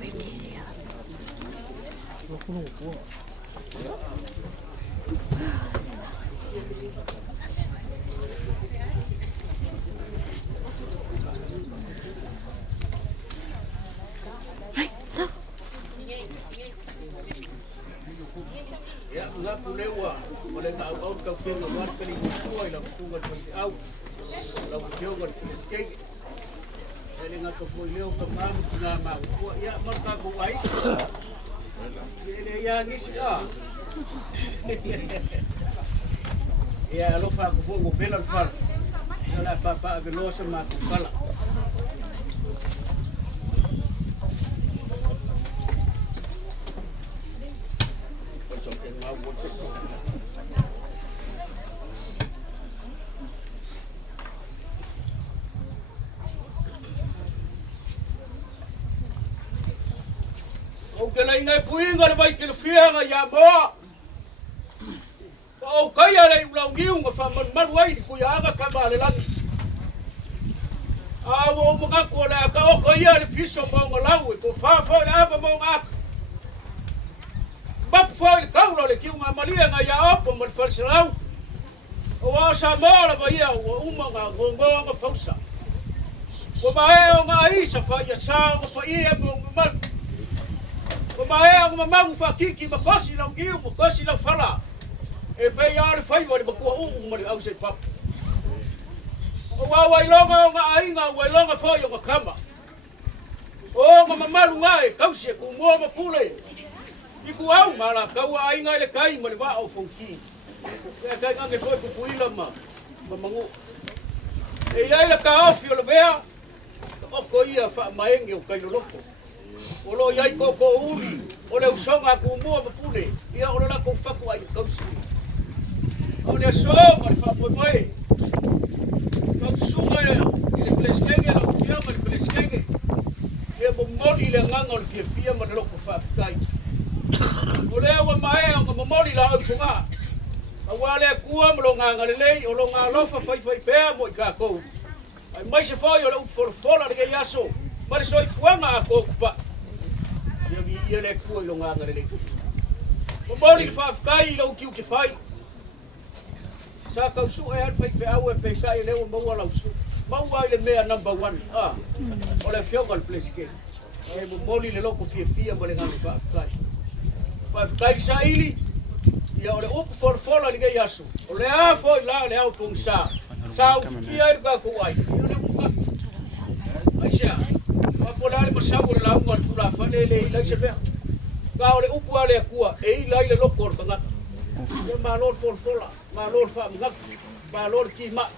Ya, ngaku lewa, boleh tak out kau kena buat kali kuai lah, kuat seperti out, lau kiogan kek. Saya dengar kau leo kemam kena mak, ya mereka kuai. Dia yang isi ah. Ya, lupa aku pun belan fal. Kalau apa gelos sama aku kalah. Kena ingat puing ada baik kena fiang ya mo. Kau kaya lagi ulang giung ke faman maluai di kuya agak kembali lagi. Awo mengaku lah kau kaya di fiso mau ngelau itu fa apa mau ngak. Bap fa kau lah kiung amalia ngaya apa menfal selau. Wa sama lah bayar wa umang ngongong ke fausa. Wa bae ngai sa fa ya sa fa ia mau mal. Pemahe ang mamang fakiki makosi lang giu makosi lang fala e pe ya le fai wa bakua mo au se pap wa longa nga ainga wa longa foi nga kama o nga mamalu ngai kausi ku mo mapule iku au mala kau ainga le kai mo le va au fonki e kai nga foi ku kuila mamangu e ia le ka ofi o le bea o ko ia fa maenge o kai loko Olo yai koko uri, ole usonga ku mua mapule, ia ole la ku faku ai kausi. Ole songa fa moi. Kau sunga ile pleskenge la fia ma pleskenge. E bo moli le nganga le fia ma lo ku fa kai. Ole wa mai o mo moli la au sunga. Awale ku am lo nganga le lei o lo ngalo fa fai pe mo ka ko. Ai mai se foi o lo for le yaso. Mari soi fuanga ko pa. Ia le kua i lo nganga le leku. O mori le whaafikai i lau kiu ke whai. Sa kau su e an whai au e pesai leo maua lau su. Maua i le mea number 1. O le whionga le pleske. E mo mori le loko fia mo le nganga whaafikai. Whaafikai sa ili. Ia o le upu fola li gai asu. O le a foi la le au kong sa. Sa u kia i ka kuai. Ia le upu kafi. Ai sea. Polare masau le lau ngal fula fale le lai se vea. Ka le upu ale akua e lai le loko tanga. Ia malor fola, malor fa ngak, malor ki ma.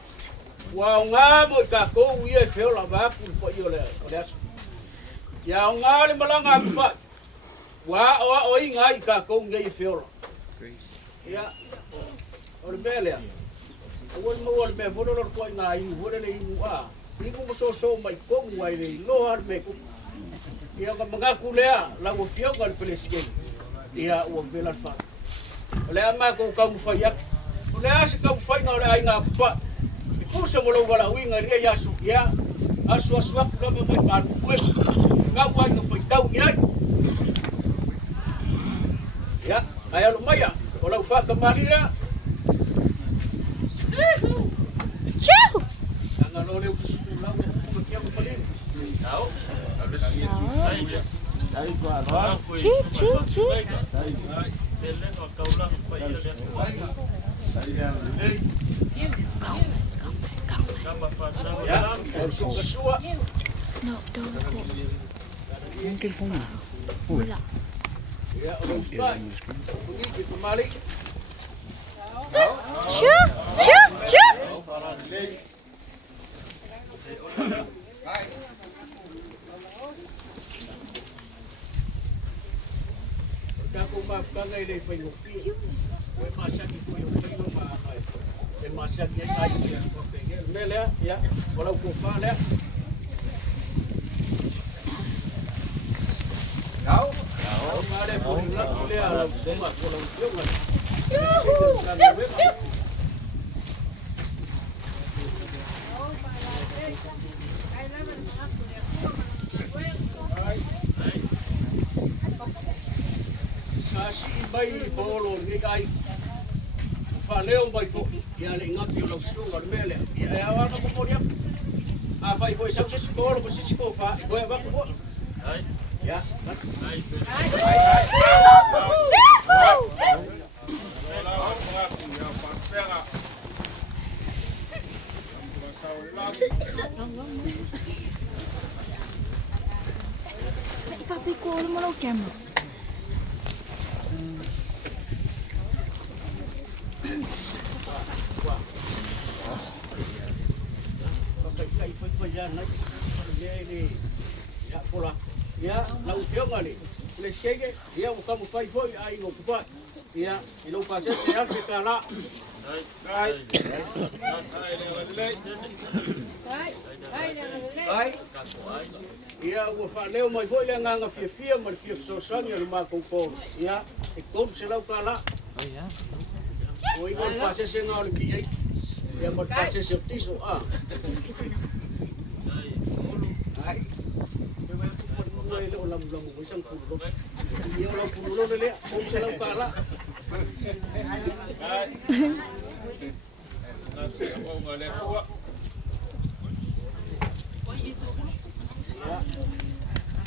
Wa nga mo ka ko ia fe la va pu po io le asu. Ya nga le malanga pa. Wa o inga ka ko ngai fe la. Ya. O le bele. O mo le be vono lo ko nga i ho le i wa. Iku mo so mai kongu ai le lo ar me ku. Ia ka mengaku lea la wo fio ka le pleske. Ia o velan fa. Le ama ko ka mu fa ya. O le ase ka mu fa nga le ai nga pa. Iku se mo lo wala winga ria ya su ya. Asu ak lo me ka ku. Ka wa nga fa tau ya. Ya, ai lo maya. O la fa ka malira. Ciao. Ngalo le ku No, don't go. Yung telephone mo. Wala. Shoo! Ako mafkanga ile fayopi. We masaki foi o fayo ma. E masaki ai ya. Mele ya. Wala ko fa le. Kau? Kau mare po la le ala sema ko lo yonga. si mai polo ni kai. Faaleo mai fo. Ia le ngaki o lau sunga le mele. Ia e awa ka mo dia. A fai foi sa se polo ko se ko fa. Ko e va ko. Ai. Ya. Ai. Papi ko mo lo kemo. Kai foi ya na. Ya pola. Ya la upionga ni. Le chege ya o kamu fai foi ai no kupa. Ya ilo pase se al se kala. Ai. Ai. Ia ua whaleo mai foi le nganga fia ma fia sosangi le ma koukou. Ia e kou se lau kala. O i ngoi pase se ngā ole ki ei. Ia ma pase se o tiso a. Ai. Pe mai tu whanua e leo lamu lamu mo isang pulo. Ia o lau pulo le lea kou se lau kala. Ai. Natu e wau ngā le kua.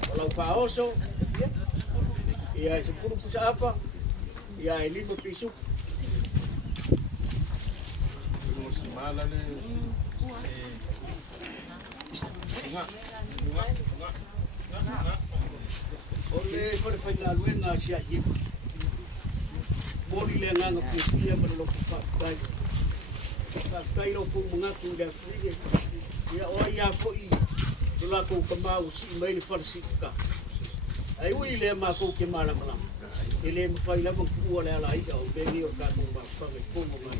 Kalau paoso, ia se puru pusa apa, ia e 5 pisu. Semala le. Ole pare Faaaloaloga sia ia. Moli le nganga pia ma lo kai. Kai lo pu mga ku le frie. Ia o ia foi. Tula ko kamau si mai le farsika. Ai ui le ma ko ke mala mala. Ele me fai la mo ku ole ala ida o beni o ka mo ba pa ko mo mai.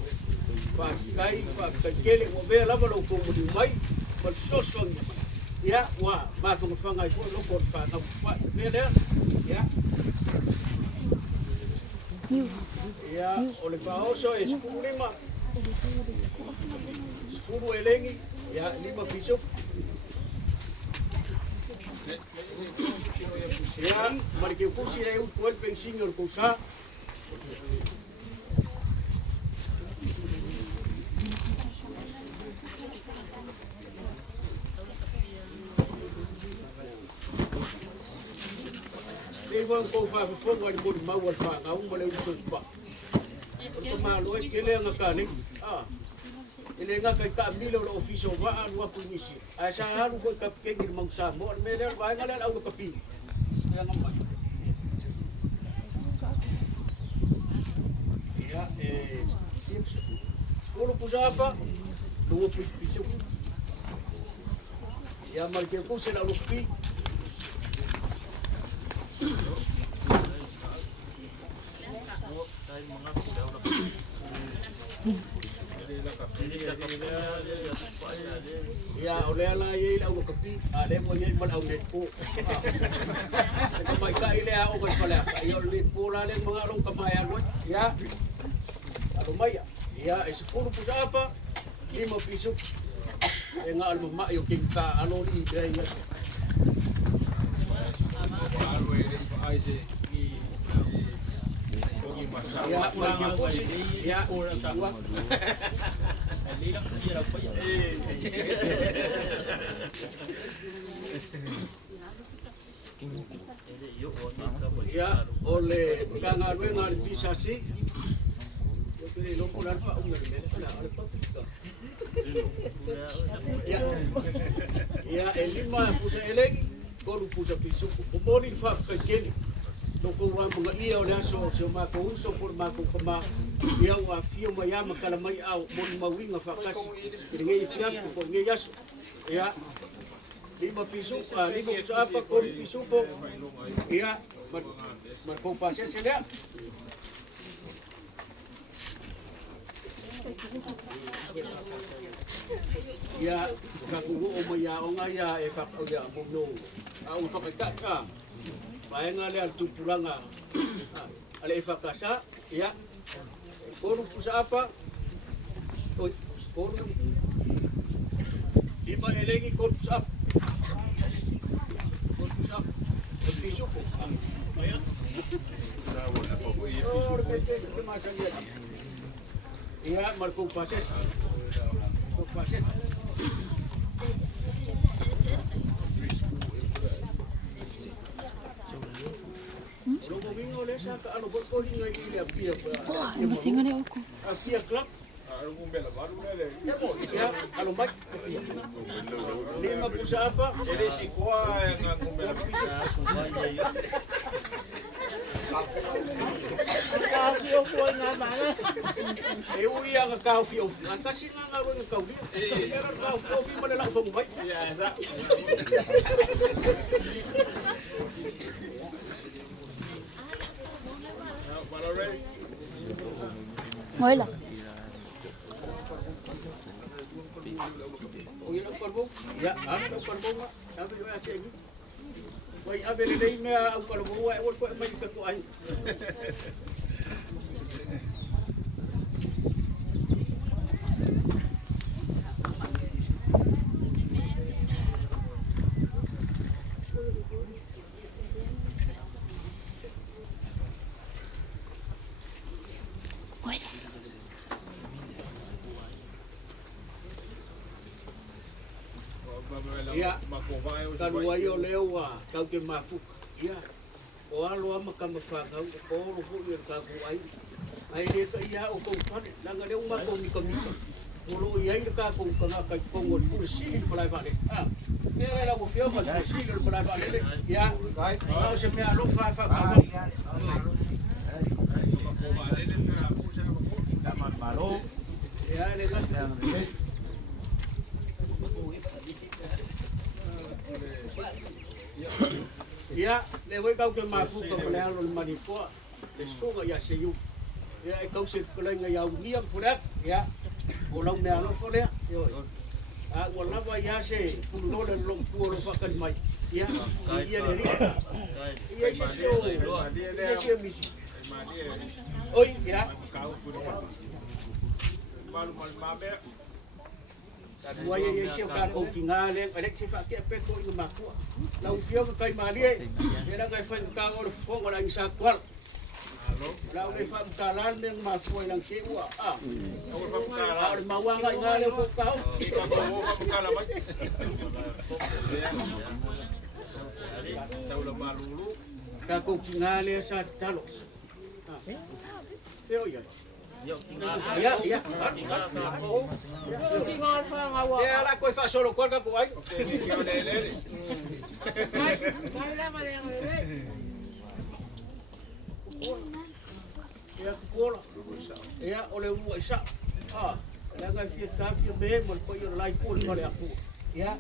Pa kai kele mo be la mo ko mo mai. Pa so so ni. Ya wa ma ko fanga ko lo ko fa na pa bele. Ya. Ya ole pa oso es ku lima. Puro elengi ya 5 piso. Ya, mari que pusi le un cuerpo en señor cosa. Le van ko fa fogo al bodi mau al fa, un bole un sopa. Ko malo e kele ngakani. Ah. Ele nga kay kamilo lo officio wa an wa punisi. Ay sa halu ko kapke ngir mangsa mo al mele wa ngalal au kapi. Ya ngam. Ya puro pusa apa? Luo piso. Ya mal que puse la lupi. Ya oleh ala ye la ukapi ale mo ye mal aulet po. Kamay ka ile ako kay pala. Ayo lit po la le mga long kamayan mo. Ya. Alumaya. Ya es puro po sa apa 5 piso. E nga almo ma yo king ka ano li day. Ya, ya, ya, oleh kangarwe ngal bisa sih. Yo pilih lo pular fa un Ya. Ya, el lima pusa elegi, kolu pusa pisu, kumoli fa kekeli. Loko wa mga iya o laso so mako uso por mako kama ia wa fio mayama kala mai au mon mawinga fakas ngi fiaf ko ngi yaso ya 5 piso 5 apa ko piso po ya marko pase sila ya kakugo o maya o nga ya e fak o ya mo au fakata ka Bae nga le al tupulanga. Ale ifakasa, ya. Kono pusa apa? Oi, kono. Lima elegi kono pusa apa? Kono pusa apa? Piso ko. Ayan. Ia marco pases. Pases. Domingo lesa ano ko hinga ile apia pa. Masinga ni ako. Apia club. Ya, kalau baik. Lima pusa apa? Ele si kwa yang ngumbel Kau kau na mana? Eu ia ke kau fio. Kasi nga nga ro kau dia. Pero kau fio mana lang fong baik. Ya, sa. Ngồi là. O yun ang karbong? Ya, ang karbong ma. Sabi ko ya siya. Wai abel dai me ang karbong wa wal ko may katuan. Ngồi là. Ia, kalua yo leo kau ke mafu. Ia. O alo ama kama whakau, o oro hui e kaku ai. Ai le ka ia o kou whane, langa leo mako mi kamika. Olo i ai le kaku kanga kai kongo ni pule sili ni palai whane. Ia la mo whio ma ni sili ni palai whane le. Ia, au se mea lo whakau. malo. Ia, le gasi. Ya, le voy kau ke mafu ka malalo le manipoa. Le songa ya se yu. Ya e kau se kolai nga ya ngiam furak, ya. O lau me alo fole, yo. Wala ba ya se pulo le long pulo fa kan mai. Ya, ia le ri. Ia se se o. Ia se mi. Oi, ya. Malu mabe. Wa ye se ka o kinga le, ale se fa ke pe ko i makua. Lau fio kai mali e. Era kai fa ka o fo ko la isa kwal. Lau le fa kalan men ma fo lang ke wa. O fa kala. Au mawanga nga le ko ka. O fa kala mai. Tahu la malulu. Ka ko kinga le sa talo. Yo ya. Ya, ya. Ya la ko fa solo ko ka ko ai. Ya kola. Ya ole u isa. La ga fi ka fi be mo ko yo lai ko le aku. Ya.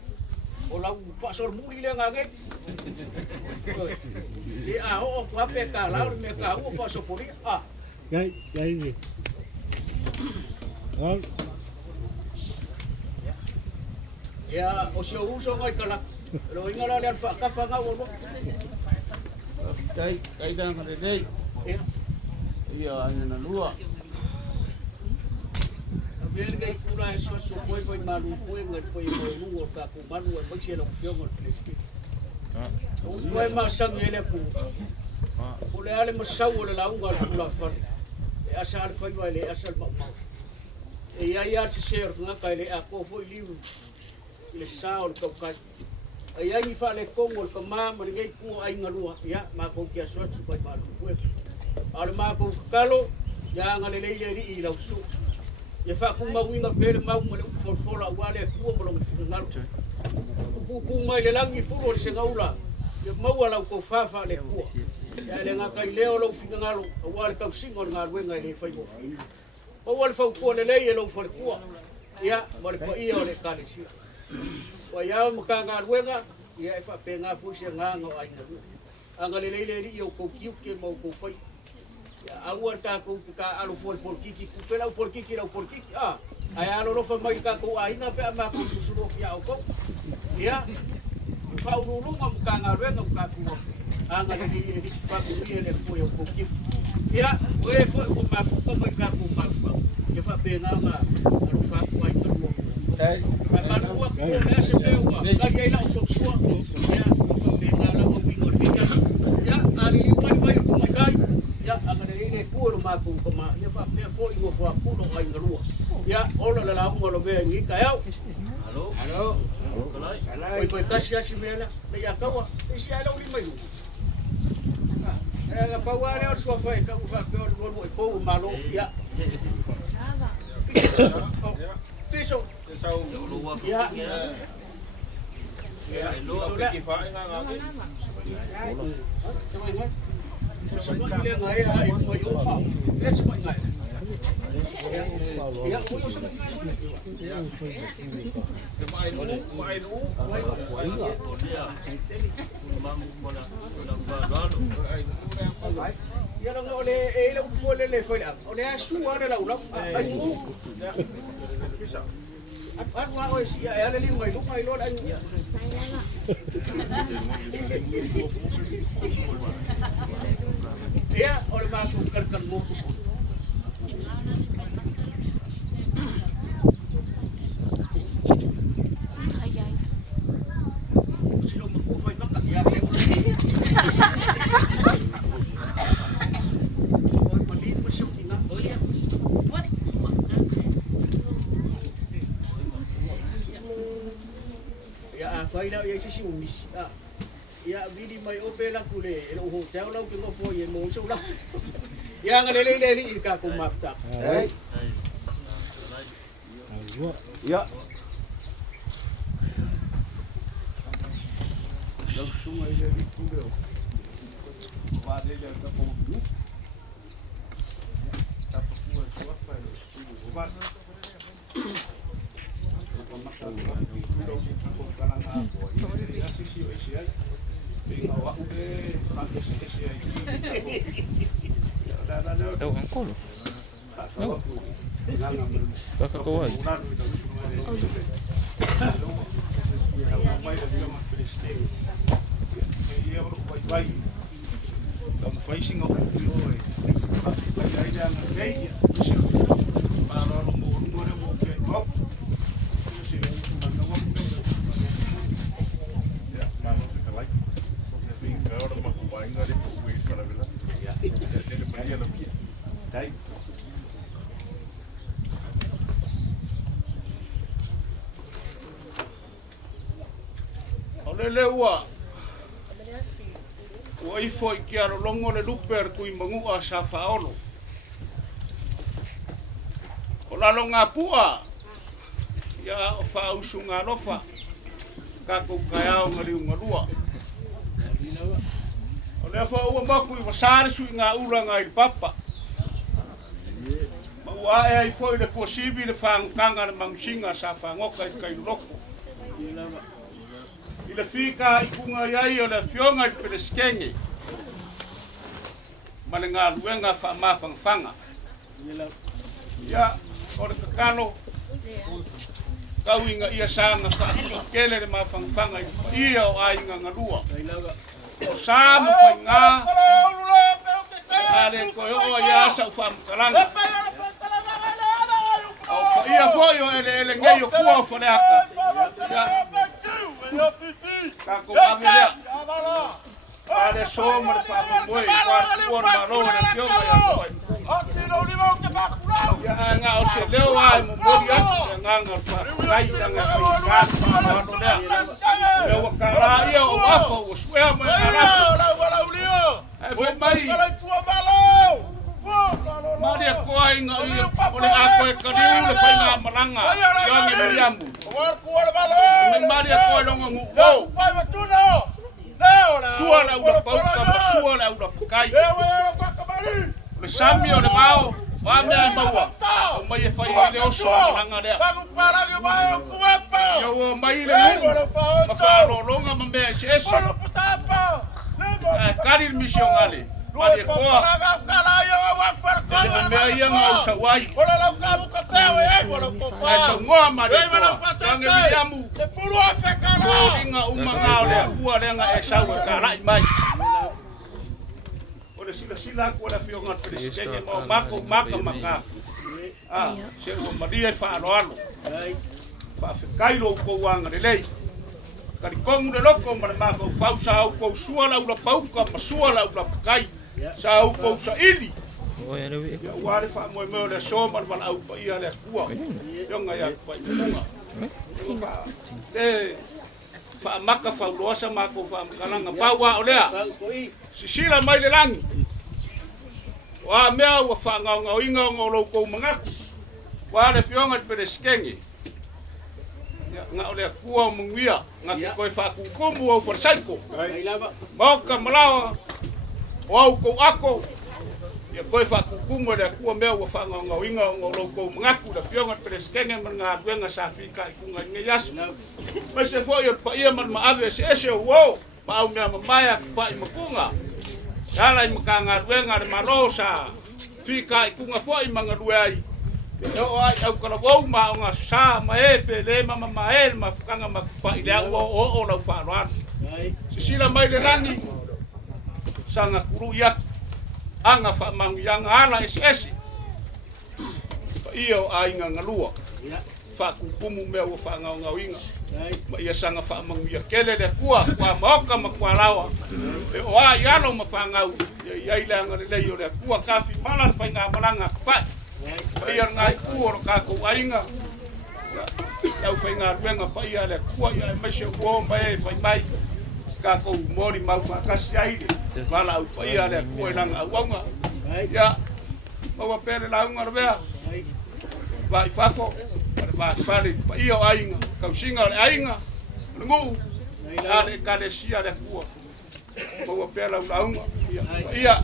Ola fa sol muri le ngage. Ya o ko pe ka la me ka u fa so puri. Cái gì? Đó. Ya, o se uso ngai kala. Lo ingala le fa ka fa nga wo. Cái đang ở đây. Ya. Bây giờ anh là lúa. Biar ngai pula eso so koi koi malu koi ngai koi mo ka ku malu ba che lo fio mo pleski. Koi ma sang ele ku. Ole ale ma sau ole la unga la fa. Asal fa vai le asal ma. E ia se ser nga kai le a ko foi liu. Le sao le kai. Ai ai fa le kongo ko ma ma ngai ku ai ngalua ya ma ko kia so su koi malu koi. Al ma ko kalo ya ngale le le ri la su. Ya fa ku mau inga pele mau mo le fola wale ku mo lo fingal. Ku mai le langi fu le se ngaula. Ya mau ala ko fa le ku. Ya le nga kai leo lo fingal wale ka singo nga wenga le fa mo. O wale fa ku le le lo fa ku. Ya wale ko io le kalesi. Wa ya mo ka nga wenga ya fa pe nga fu se nga ngo ai. Anga le le ri o ko kiu ke mo ko fa. Awal ka ko ka alo for kiki ku pela por kiki ai alo lo fa mai ka ko ai na pe ma ko susuro ya ko ya fa ulu ngam ka ngarwe ngam ka ku anga di pa ku ni le ko yo ko ki ya we fo ko ma fu ko mai ka ku ma fu ya fa pe nga ma alo fa ku ai ko Đây. ma lu ko ya se pe wa ka ya ina ko suwa ya fa pe nga la ko wingo ya ali pa mai ko mai kai ya anga le ku lo ma ku koma ia pa pe fo i mo fo ku no ai ngalua ia ola la mo lo ve ngi ka au halo oi ko kasi asi mela le ia kawa isi ala uli mai era pa wa le so fa ka u fa pe o lo po malo ia piso ia ya lo ki fa nga nga semua dia ngaya itu mayu apa dia semua ngaya ya punya semua ya orang oleh ele boleh le foi oleh asu ada lah ulang ayu aku aku si ya le lima itu mai lo ayu ya oleh aku kerkan mo sino mo ko fai makat ya le oi palin mo siya tinga oya ya fai na ya sisi umis ya bidi mai opela kule el hotel lau ke ngofo ye mo so la ya ngalele ni ka ko mafta ya lau sungai dia di kule wa de dia ka po du ta po ko apa o ba ko mafta ko kana na ko ya sisi o isi đâu ăn cốt rồi đâu có câu hỏi le ua ua ifo i kia rolongo le luper kui mangua sa Faaalo o lalo ngā pua ia o whausu ngā rofa kako kai au ngari unga lua o lea wha ua maku i wasare sui ngā uranga i papa ma ua e ai fo i le kua sibi le whaangkanga le mangusinga sa whaangoka i kai loko i le whika i kunga iai o le whionga i peresiteine ma le ngā luenga whaamawhangwhanga ia o le kakalo kauinga ia sanga whaakele le mawhangwhanga i ia o ainga ngalua o sāmu whai ngā ale koe o ia sa whaamkaranga o ia foi o ele ngei o kua o whareaka kako mamilea ale soma le whaamamoi kua malo le kionga ia koe ia ngā o se leo ai mo mori atu e nganga whakaitanga whaikātu whano lea leo wakara ia o wafa o suea mo e ngarafu e whai mai Maria koa inga ia ole ako e kariu le whai ngā maranga iange miriamu Maria koa longa ngu sua la ura pauka ma sua la ura pakai le sami o le mao wa mea maua o mai e whai le oso maranga lea ia o mai le ngu ma whaarolonga ma mea se ese kari le misio ngale Maria koa e mea ia ngā usawai e sa ngoa Maria koa iange miriamu Fōringa umanga o lea ua renga e sau e kārai mai. O le sila kua le whionga peresiteine mo mako maka maka. Se o maria e Faaaloalo. Whaafekairo u kou anga le lei. Kari kongu le loko ma le mako whau sa au kou sua lau la pauka ma sua lau la pakai. Sa au kou sa ili. O e rewe. Ia wale fa mo me le so ma ma au pa ia le kua. Yo nga ya pa ia. Tina. Fa maka fa losa ma ko fa kalanga pa wa olea. Sisila mai le langi. Wa mea wa fa nga inga ngolo ko manga. Wa le fionga pe skenge. Nga olea kua mungia nga ko fa ku kumbu o for saiko. Moka malawa. Wa ko ako. Ya koe fa kukumu le kua mea wa fa nga inga ngolo ko manga ku le fionga pe skenge nga wenga sa fika ikunga ngeyasu. Mase fo yo pa ia man maave ese wo pa au mea mamaya pa i makunga. Yala i makanga ruenga le marosa. Fika ikunga fo i manga ruai. Yo ai au kala wo ma nga sa ma e pe le mama ma e ma kanga ma pa i le o la fa ran. Sisila mai le rangi. Sanga kuru ya anga fa mang yang ala ese. Iyo ai nga ngalua. Fa kukumu mea wa fa nga inga. Ma ia sanga fa mangia kele le kua moka ma kwa lawa e o ai alo ma fa nga ia ile anga le yo le kua kafi mala fa nga malanga pa ia ngai ku ro ka ko ainga ya fa nga wenga pa ia le kua ia me se wo ma e fa mai ka ko mori ma fa kasi ai mala u pa ia le kua langa wanga ya ma pere la unga rbea vai fafo ba pare pa io ainga kausinga le ainga ngu ale Ekalesia le kua mo pela unga ia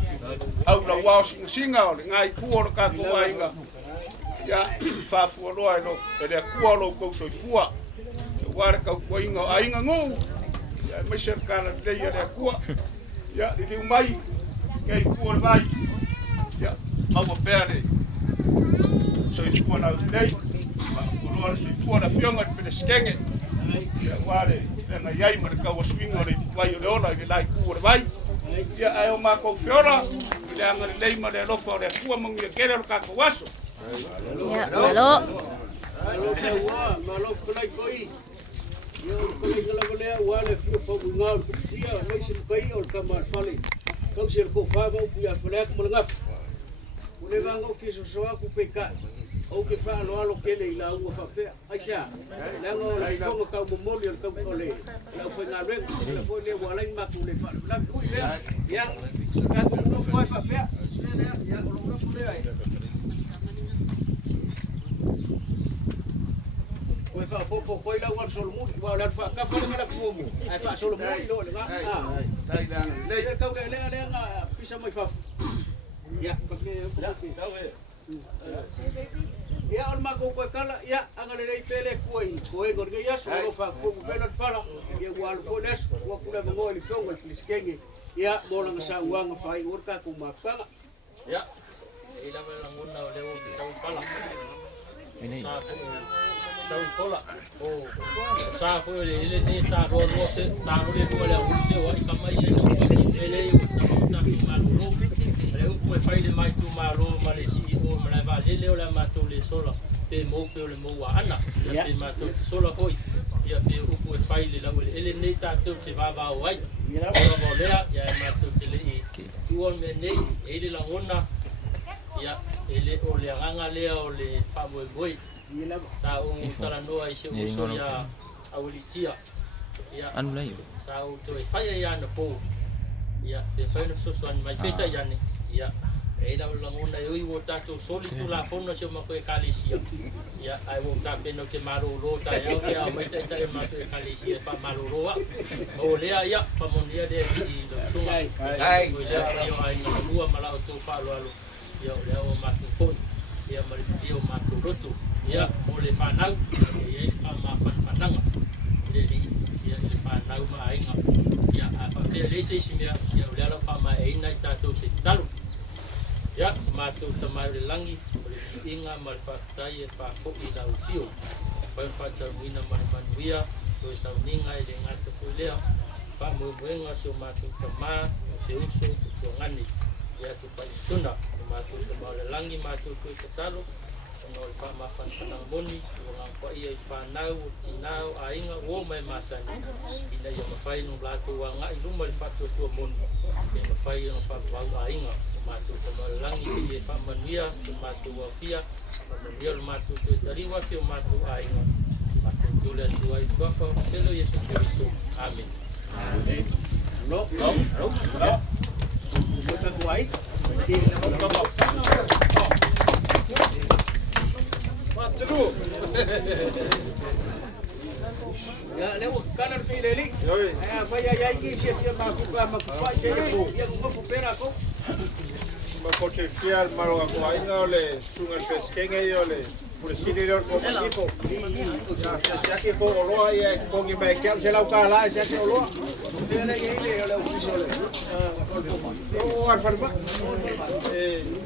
au la wa singa ole ngai kua ka ko ainga ya fa fu lo ai lo le kua lo ko so kua wa ka ko ainga ngu ya me cercana le ia le kua ya di mai ngai kua vai ya mo pere so kua na lei Ora si fuera fionga pe skenge. Ya wale, na yai mar ka waswinga le vai le ola le lai ku vai. Ya ai o ma ko fiora, le anga le lei ma le rofa le ku mo ngi kere ka ko waso. Ya, malo. Malo ko lai koi. Yo ko lai la vole wale fio fo ngal fia, mai se kai o ka mar fale. Kau se ko fa ba ku ya fle ko ngaf. Ule vanga o fiso so ku pe ka. O ke Faaaloalo kele i la ua whapea. Aisha, lango o le fonga kau momoli o le kau o le lau whainga rengu. Le fo le walai matu le whapea. Ui lea, ia, ka ko no fwai whapea. Lea, ia, o lo rapu lea e. Koe whapopo koe lau wan solomuni. Wa le whakafa le ngala fuomu. Ai wha solomuni lo le nga. Tai langa. Le kau lea nga pisa mai whafu. Ia, pake, ia on ma ko kala ia anga le pele koi koe gorge ia so lo fa ko pele fala ia wal fo les ko kula mo le fonga le skenge ia bola nga sa uanga fai urka ku ma kala Ya. Ila la nguna o le o tau pala. Sa tau pola. O sa fo le ni ta ro se ta ro le le o se o i kamai e so ko ele o ta ma ro le o ko fai le mai tu ma ro ma le si o ma la va le o la ma to le sola pe mo pe o le mo wa ana pe ma to sola foi ia pe o ko fai le la o ele ni ta to se va o ai ia o lea ia ma to te le i tu o me nei ele la ona ia ele o le anga lea o le fa mo boi ia ta o tara noa i se o so ia aulitia ia Anu lai. ta o to fai ia na po ia te fai no so an mai peta ia ni ia e la ngona e i wo ta to soli tu la fona se ma ko Ekalesia ia ai wo ta peno te malo ro ta ia mai ta ta ma ko Ekalesia fa malo ro o lea ia fa monia de i lo sunga ai ia ai no lua mala o to Faaaloalo ia le o ma to fon ia ma le o ma to roto ia o le fanau ia fa ma fananga le ia le fanau ma ainga ia a fa le se simia ia le ala fa ma e nai ta to se talo ya ma to tamai le langi le inga ma fa tai e fa ko i la fio pa fa ta wina ma manuia to sa ninga i le ngata ko lea fa mo wenga so ma to tama se uso to ngani ya to pa tuna ma to le langi ma to ko se talo no le whamawhan whanang moni, o ngā kwa ia I whanau, o tinau, a inga, o mai masani. Ina ia mawhai nung lātou a ngā I luma le whatua tua moni. E mawhai nung whapau a inga, o mātou tamalangi ki e whamanuia, o mātou a fia, whamanuia o mātou tue tariwa ki o mātou a inga. Mātou tule atu ai tuafa, pelo Yesu Kiriso. Amen. No. Kita kuai. Matru. Ya, leo kanan fileli. Vaya ya iki sia dia makuka sia ko. Dia ko pera ko. Makoche fial malo ako ainga ole sungal peskenga ole presidente ko tipo ya que ko oloa ya ko ki me kel se la ukala ya que oloa ele ole oficio ole o arfarma